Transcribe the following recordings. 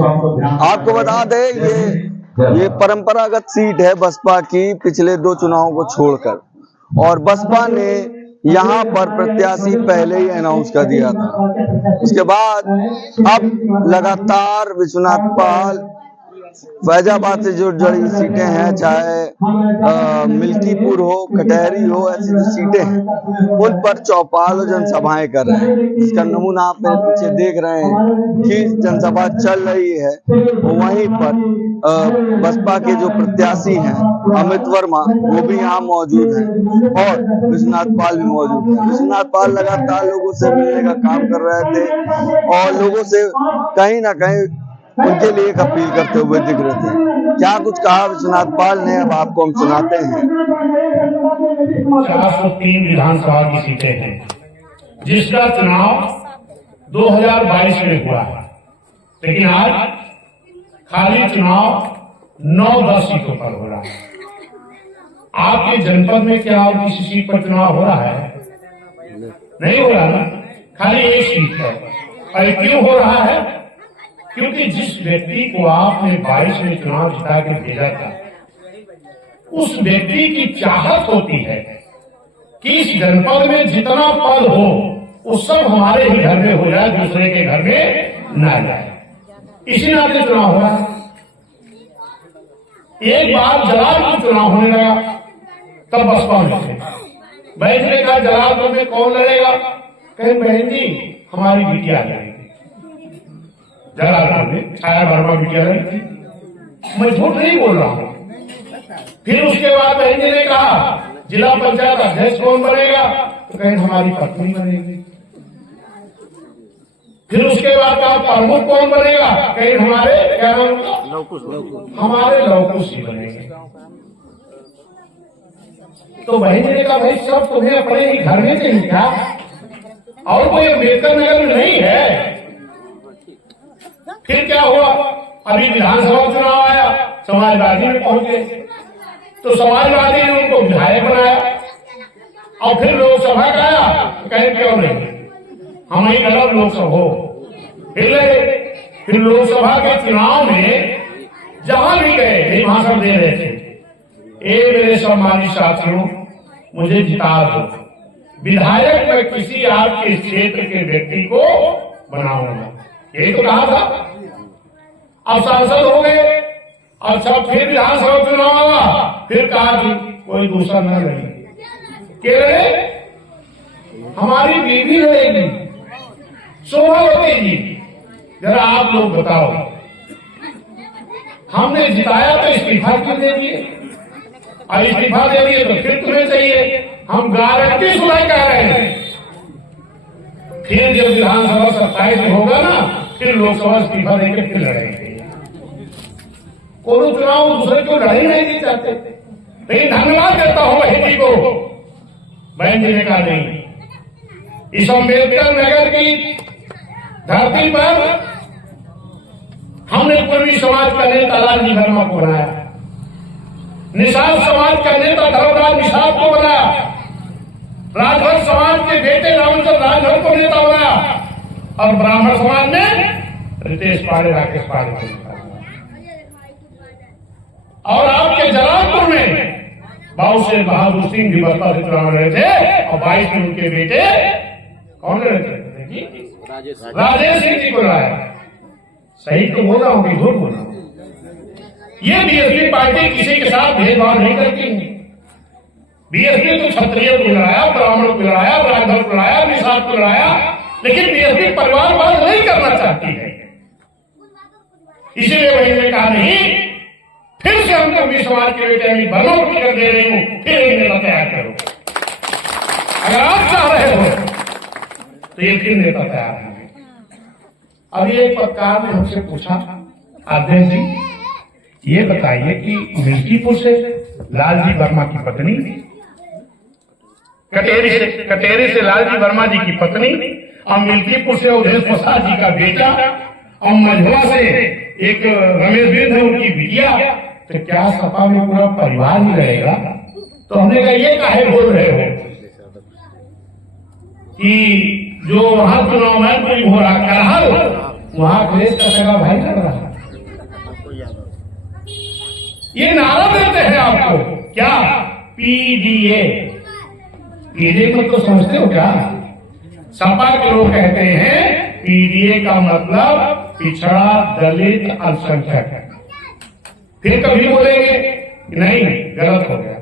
आपको बता दें ये परंपरागत सीट है बसपा की पिछले 2 चुनावों को छोड़कर, और बसपा ने यहाँ पर प्रत्याशी पहले ही अनाउंस कर दिया था। उसके बाद अब लगातार विश्वनाथ पाल, फैजाबाद से जो जुड़ी सीटें हैं, चाहे मिल्कीपुर हो, कटहरी हो, ऐसी जो सीटें हैं उन पर चौपाल और जनसभाएं कर रहे हैं। इसका नमूना आप मेरे पीछे देख रहे हैं कि जनसभा चल रही है। वहीं पर बसपा के जो प्रत्याशी हैं अमित वर्मा, वो भी यहाँ मौजूद हैं और विश्वनाथ पाल भी मौजूद हैं। विश्वनाथ पाल लगातार लोगों से मिलने का काम कर रहे थे और लोगों से कहीं ना कहीं उनके लिए एक अपील करते हुए दिख रहे थे। क्या कुछ कहा विश्वनाथ पाल ने, अब आपको हम सुनाते हैं। 403 विधानसभा की सीटें हैं, जिसका चुनाव 2022 में हुआ है, लेकिन आज खाली चुनाव 9-10 सीटों पर हो रहा है। आपके जनपद में क्या और किसी सीट पर चुनाव हो रहा है? नहीं हो रहा ना, खाली एक सीट है। और क्यों हो रहा है? क्योंकि जिस व्यक्ति को आपने 22 में चुनाव जिता के भेजा था, उस व्यक्ति की चाहत होती है कि इस जनपद में जितना पद हो वो सब हमारे ही घर में हो जाए, दूसरे के घर में न जाए। इसी नाते चुनाव हो रहा है। एक बार जलालपुर चुनाव होने लगा, तब बसपा में थे। बहन ने कहा जलालपुर में कौन लड़ेगा? कहे बहन जी हमारी बिटिया लड़ेगी। जलालपुर में छाया वर्मा बिटिया लड़ेगी। मैं झूठ नहीं बोल रहा हूं। फिर उसके बाद बहन जी ने कहा जिला पंचायत अध्यक्ष कौन बनेगा? तो कहे हमारी पत्नी बनेगी। फिर उसके बाद कहा प्रमुख कौन बनेगा? कहीं हमारे क्या हमारे लवकुश ही बनेंगे। तो बहन जी ने कहा भाई सब तुम्हें अपने ही घर में चाहिए क्या? और कोई अम्बेडकर नगर में नहीं है। फिर क्या हुआ? अभी विधानसभा चुनाव आया, समाजवादी में पहुंचे, तो समाजवादी ने उनको विधायक बनाया। और फिर लोकसभा का आया, कहे क्यों नहीं, हम ही गलत लोकसभा हो। फिर लोकसभा के चुनाव में जहां भी गए भाषण दे रहे थे, ए मेरे सम्मानित साथियों मुझे जिता दो, विधायक मैं किसी आपके क्षेत्र के व्यक्ति को बनाऊंगा, यही तो कहा था। अब सांसद हो गए। अच्छा फिर विधानसभा चुनाव आया, फिर कहा कि कोई दूसरा न लड़े, के लड़े? हमारी बीवी लड़ेगी, शोभावती जी। जरा आप लोग बताओ, हमने जिताया तो इस्तीफा क्यों दे दिए? और इस्तीफा दे दिए तो फिर तुम्हें चाहिए, हम गारंटी सुनाई कह रहे हैं। फिर जब विधानसभा 27 में होगा ना, फिर लोकसभा इस्तीफा देकर फिर लड़ेंगे। कोई चुनाव दूसरे को लड़ाई नहीं चाहते। लेकिन धन्यवाद देता हूं बहन जी को। बहन जी ने कहा नहीं, इस अम्बेडकर नगर की धरती पर हमने पूर्वी समाज का नेता लालजी वर्मा को बनाया, निषाद समाज का नेता धर्मराज निषाद को बनाया, राजभर समाज के बेटे रामचंद्र राजभर को नेता बनाया, और ब्राह्मण समाज ने रितेश पांडे, राकेश पांडे को नेता बनाया। और आपके जलालपुर में बाबू शेर बहादुर सिंह भी बसपा से चुनाव लड़े थे, और 22 में उनके बेटे कौन लड़े थे? राजेश सिंह जी को लाया। सही तो बोल रहा हूं कि झूठ बोल रहा हूं? ये बीएसपी पार्टी किसी के साथ भेदभाव नहीं करती। बीएसपी तो क्षत्रिय को लड़ाया, ब्राह्मणों को लड़ाया, राजभर को लड़ाया, निषाद को लड़ाया, लेकिन बीएसपी परिवारवाद नहीं करना चाहती है। इसीलिए वही ने कहा नहीं, फिर से हम कभी समाज के बेटे अभी बलों को टिकट दे रही हूं, फिर एक नेता तैयार करो। अगर आप चाह रहे हो तो ये फिर नेता तैयार है। अभी एक पत्रकार ने हमसे पूछा, अध्यक्ष जी ये बताइए कि मिल्कीपुर से लालजी वर्मा की पत्नी, कटेरी से लालजी वर्मा जी की पत्नी, और मिल्कीपुर से अवधेश प्रसाद जी का बेटा, और मझुआ से एक रमेश बिंद उनकी बिटिया, तो क्या सपा में पूरा परिवार ही रहेगा? तो हमने कहा ये काहे बोल रहे हो कि जो वहां चुनाव में कोई हो रहा करहल, वहां अखिलेश का सगा भाई लड़ रहा है। ये नारा देते हैं आपको क्या, पीडीए। पीडीए को तो समझते हो क्या? सपा के लोग कहते हैं पीडीए का मतलब पिछड़ा, दलित, अल्पसंख्यक। फिर कभी बोलेंगे नहीं, गलत हो गया,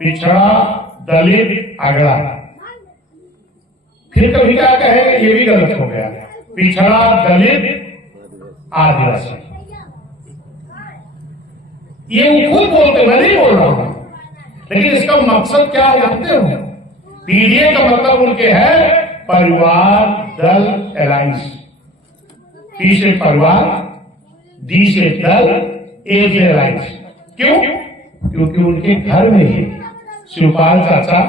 पिछड़ा, दलित, अगड़ा। फिर कभी क्या कहेंगे, ये भी गलत हो गया, पिछड़ा, दलित, आदिवासी। ये वो खुद बोलते, मैं नहीं बोल रहा हूं। लेकिन इसका मकसद क्या है जानते हो? पीडीए का मतलब उनके है परिवार दल अलायंस। पी से परिवार, डी से दल, ए से अलायंस। क्यों? क्योंकि उनके घर में ही शिवपाल चाचा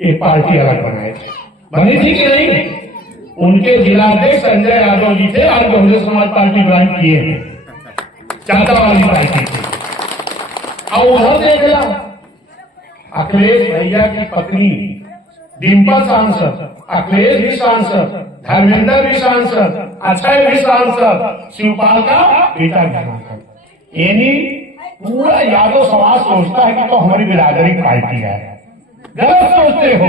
एक पार्टी अलग बनाए थे। बनी थी कि नहीं? उनके जिलाध्यक्ष संजय यादव जी थे, आज बहुजन समाज पार्टी ज्वाइन किए हैं, चाचा वाली पार्टी थी। और उधर देख ला, अखिलेश भैया की पत्नी डिम्पल सांसद, अखिलेश भी सांसद, धर्मेंद्र भी सांसद, अक्षय भी सांसद, शिवपाल का बेटा भी सांसद। यानी पूरा यादव समाज सोचता है कि तो हमारी बिरादरी पार्टी है। गलत सोचते हो,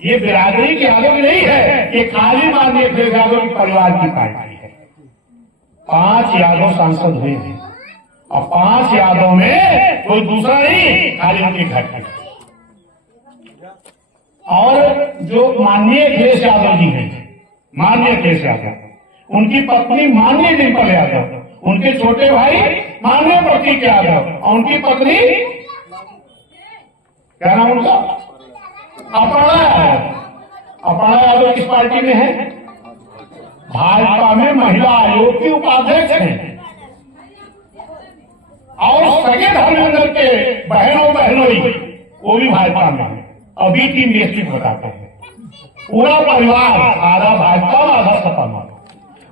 ये बिरादरी की यादव की नहीं है, ये खाली माननीय अखिलेश यादव की परिवार की पार्टी है। 5 यादव सांसद हुए हैं और 5 यादव में कोई दूसरा नहीं, खाली उनके घर के। और जो माननीय अखिलेश यादव जी हैं, माननीय अखिलेश यादव, उनकी पत्नी माननीय डिम्पल यादव, उनके छोटे भाई माननीय प्रतीक यादव, और उनकी पत्नी क्या नाम उनका, अपर्णा यादव। अपर्णा यादव किस पार्टी में है? भाजपा में महिला आयोग की उपाध्यक्ष हैं। और सगे धर्मेंद्र के बहनोई वो भी भाजपा में है। अभी टीम लिस्ट बताते हैं, पूरा परिवार आधा भाजपा और आधा सपा में।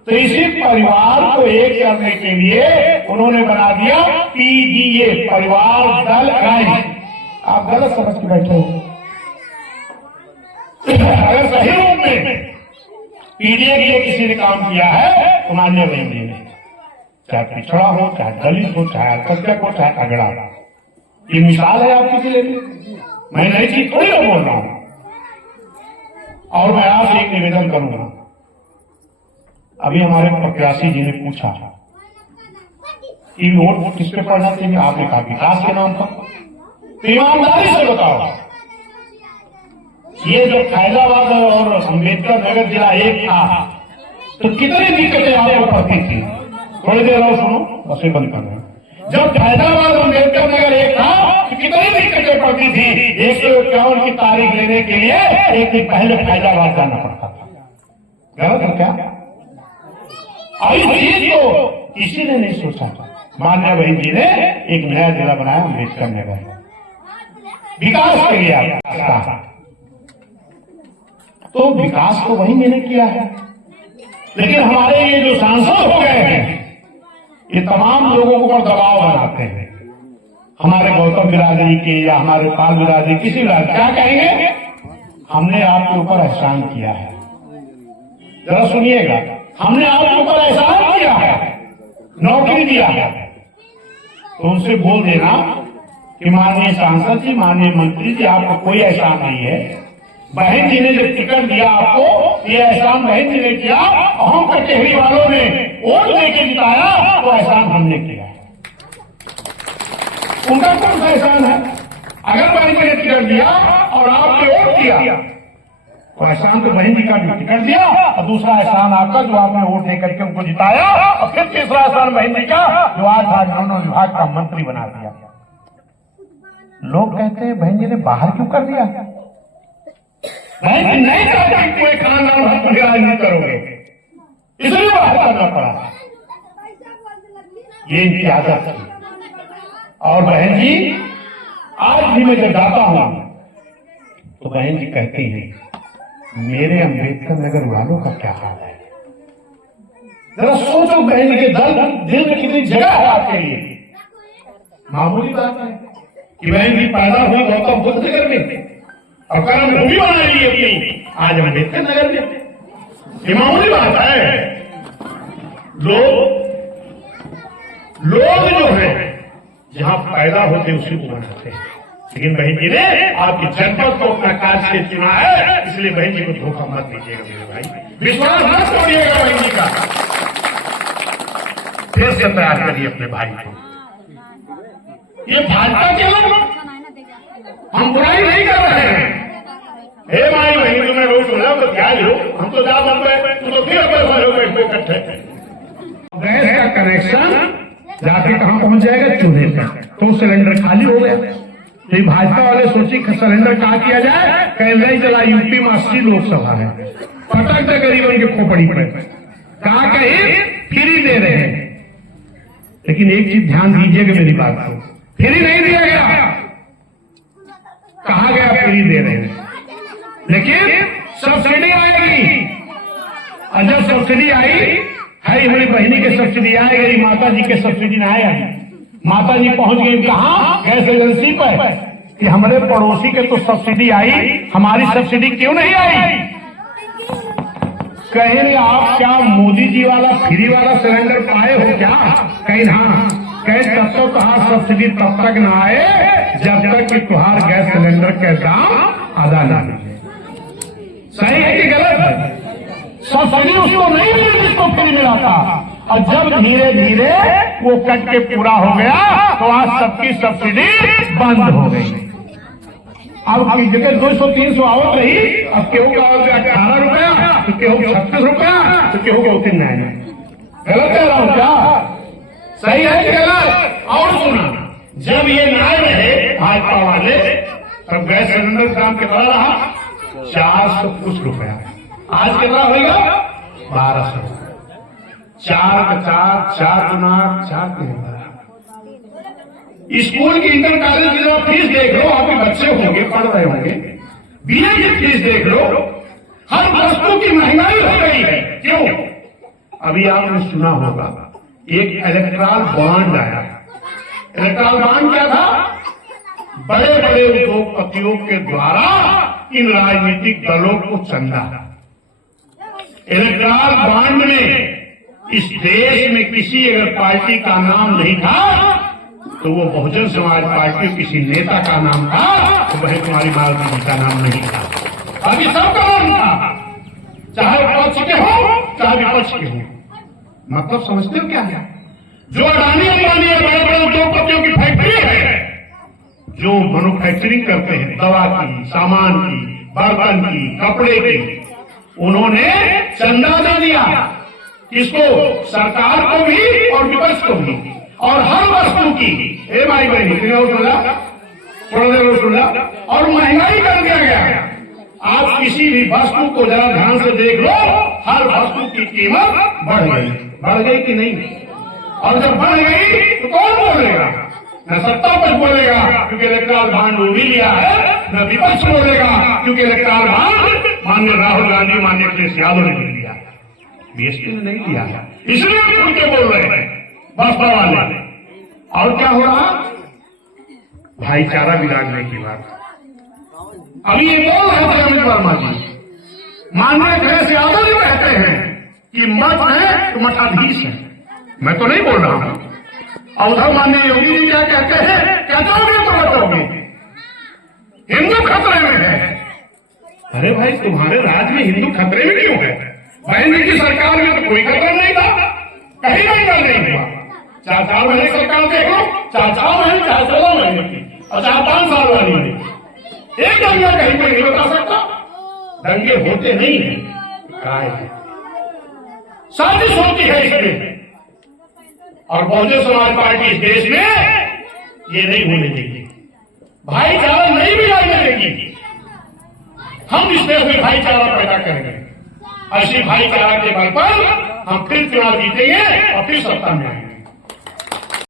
तो इसी परिवार को एक करने के लिए उन्होंने बना दिया पीडीए, परिवार दल अलायंस। आप गलत समझ के बैठे हो। अगर सही रूप में पीडीए के लिए किसी ने काम किया है तो मान्य रहेंगे, चाहे पिछड़ा हो, चाहे दलित हो, चाहे अल्पसंख्यक हो, चाहे अगड़ा। ये मिसाल है आपके लिए, मैं नई चीज थोड़ी ना बोल रहा हूं। और मैं आपसे एक निवेदन करूंगा, अभी हमारे प्रत्याशी जी ने पूछा कि वोट किस पे पड़ना चाहिए, आपने कहा विकास के नाम पर। तो ईमानदारी से बताओ, ये जो फैजाबाद और अम्बेडकर नगर जिला एक था तो कितनी दिक्कतें आपको पड़ती थी? थोड़ी देर और सुनो, बसे बंद कर रहे हैं। जब फैजाबाद और अम्बेडकर नगर एक था तो कितनी दिक्कतें पड़ती थी? 151 की तारीख लेने के लिए एक दिन पहले फैजाबाद जाना पड़ता था। गलत है क्या? इस चीज को किसी ने नहीं सोचा था। माननीय बहन जी ने एक नया जिला बनाया अम्बेडकर नगर, विकास के लिए था। तो विकास तो वही मैंने किया है, लेकिन हमारे ये जो सांसद हो गए हैं ये तमाम लोगों को दबाव बनाते हैं। हमारे गौतम बिरादरी के या हमारे पाल बिरादरी, किसी बिरादरी, क्या कहेंगे? हमने आपके ऊपर एहसान किया है। जरा सुनिएगा, हमने आपके ऊपर एहसान किया है, नौकरी दिया है। तो उनसे बोल देना कि माननीय सांसद जी, माननीय मंत्री जी, आपको कोई एहसान नहीं है। बहन जी ने जो टिकट दिया आपको, ये एहसान बहन जी ने किया, और हम कचहरी वालों ने वोट लेके जिताया, तो एहसान हमने किया। उनका कौन सा एहसान है? अगर बहन जी ने टिकट दिया और आपने वोट किया तो एहसान तो बहन जी का भी टिकट दिया, और दूसरा एहसान आपका जो आपने वोट दे करके उनको जिताया, और फिर तीसरा एहसान बहन जी का जो आज राजभवन विभाग का मंत्री बना दिया। लोग कहते हैं बहन जी ने बाहर क्यों कर दिया? बहन जी नहीं चाहती पूरे खानदान राजनीति करोगे, इसलिए बाहर करना पड़ा। ये इनकी आदत थी। और बहन जी आज भी मैं जब जाता हूं तो बहन जी कहती हैं, मेरे अम्बेडकर नगर वालों का क्या हाल है? जरा सोचो बहन के दिल में कितनी जगह है आपके लिए। मामूली बात है कि बहन जी पैदा हुई गौतम बुद्ध नगर में और कर्म भूमि बना ली अपनी, आज अम्बेडकर नगर में। ये मामूली बात है। लोग जो है जहां पैदा होते उसी को बनाते हैं। लेकिन बहन जी ने आपकी जनपद को अपना कार्य से चुना है, इसलिए बहन जी को धोखा मत दीजिएगा मेरे भाई, विश्वास मत तोड़िएगा बहन जी का। फिर से तैयार करिए अपने भाई को। ये भाजपा के लोग, हम बुराई नहीं कर रहे हैं। हे भाई बहन तुम्हें रोज सुना तो क्या लो, हम तो जा बंबई, तुम तो फिर अपने इकट्ठे। गैस का कनेक्शन जाके कहां पहुंच जाएगा? चूल्हे पर। तो सिलेंडर खाली हो गया। तो भाजपा वाले सोची सिलेंडर कहा किया जाए, कहीं नहीं चला, यूपी में 80 लोकसभा है, पटक दे गरीबों के खोपड़ी पर, कहा कहीं फ्री दे रहे हैं। लेकिन एक चीज ध्यान दीजिएगा मेरी बात को, फ्री नहीं दिया गया, कहा गया फ्री दे रहे हैं, लेकिन सब्सिडी आएगी। और जब सब्सिडी आई, हरी हमारी बहनी के सब्सिडी आएगी, माता जी के सब्सिडी ना आएगी। माता जी पहुंच गई कहां? गैस एजेंसी पर, कि हमारे पड़ोसी के तो सब्सिडी आई, हमारी सब्सिडी क्यों नहीं आई? कहीं आप क्या मोदी जी वाला फ्री वाला सिलेंडर पाए हो क्या? कहीं हाँ, कहीं तब तो कहा सब्सिडी तब तक ना आए जब तक कि तुहार गैस सिलेंडर के दाम आधा ना मिले। सही है कि गलत है? सब्सिडी उसको नहीं मिली जिसको फ्री मिला था, और जब धीरे धीरे वो कट के पूरा हो गया तो आज सबकी सब्सिडी बंद हो गई। अब की जगह 200-300 आवत रही, अब केहू का 18 रुपया, तो केहू 36 रुपया, तो केहू को 3 नहीं। गलत कह रहा हूं क्या? सही है कि गलत? और सुना, जब ये ना रहे भाजपा वाले, तब गैस सिलेंडर दाम कितना रहा? 400 कुछ रुपया। आज कितना होगा? 1200। 4 का 4 गुना 4 स्कूल की इंटर कॉलेज की जब फीस देख लो, आपके बच्चे होंगे पढ़ रहे होंगे, बीए की फीस देख लो, हर वस्तु की महंगाई हो गई है। क्यों? अभी आपने सुना होगा एक इलेक्ट्रल बॉन्ड आया। इलेक्ट्रल बॉन्ड क्या था? बड़े बड़े उद्योगपतियों के द्वारा इन राजनीतिक दलों को चंदा। इलेक्ट्रल बॉन्ड में इस देश में किसी अगर पार्टी का नाम नहीं था तो वो बहुजन समाज पार्टी किसी नेता का नाम था, तो वह तुम्हारी मालती जी का नाम नहीं था। अभी सबका नाम था, चाहे पक्ष के हो चाहे विपक्ष के हो। मतलब समझते हो क्या है? जो अडानी अंबानी बड़े बड़े उद्योगपतियों की फैक्ट्री है, जो मैन्युफैक्चरिंग करते हैं दवा की, सामान की, बर्तन की, कपड़े की, उन्होंने चंदा दे दिया। किसको? सरकार को भी और विपक्ष को भी। और हर वस्तु की, हे भाई बहनी थोड़ा देर सुना, और महंगाई कर दिया गया। आप किसी भी वस्तु को जरा ध्यान से देख लो, हर वस्तु की कीमत बढ़ गई कि नहीं? और जब बढ़ गई तो कौन बोलेगा? न सत्ता पक्ष बोलेगा क्योंकि इलेक्ट्रल बॉन्ड वो भी लिया है, न विपक्ष बोलेगा क्योंकि इलेक्ट्रल बॉन्ड माननीय राहुल गांधी, माननीय अखिलेश यादव ने लिया है, बीएसपी ने नहीं लिया है। इसलिए खुल के बोल रहे हैं बसपा वाले। और क्या हो रहा? भाईचारा बिगाड़ने की बात। अभी ये बोल रहे थे अमित वर्मा जी, माननीय अखिलेश यादव जी कहते हैं कि मठ है तो मठाधीश है। मैं तो नहीं बोल रहा हूं। और उधर माननीय योगी जी क्या कहते हैं? क्या चाहोगे तो बताओगे, हिंदू खतरे में है। अरे भाई तुम्हारे राज्य में हिंदू खतरे में क्यों है? बहन जी की सरकार में तो कोई खतरा नहीं था, कहीं नहीं हुआ। 4 महीने सरकार देखो, 4 महीने 4 महीने की और 4-5 साल वाली नहीं, एक दंगा कहीं पर नहीं बता सकता। दंगे होते नहीं है, साजिश होती है इसमें। और बहुजन समाज पार्टी इस देश में ये नहीं होने देगी, भाईचारा नहीं बिगाड़ने देगी। हम इस देश में भाईचारा पैदा करेंगे। ऐसी भाईचारा के बल पर हम फिर चुनाव जीतेंगे और फिर सत्ता में आएंगे।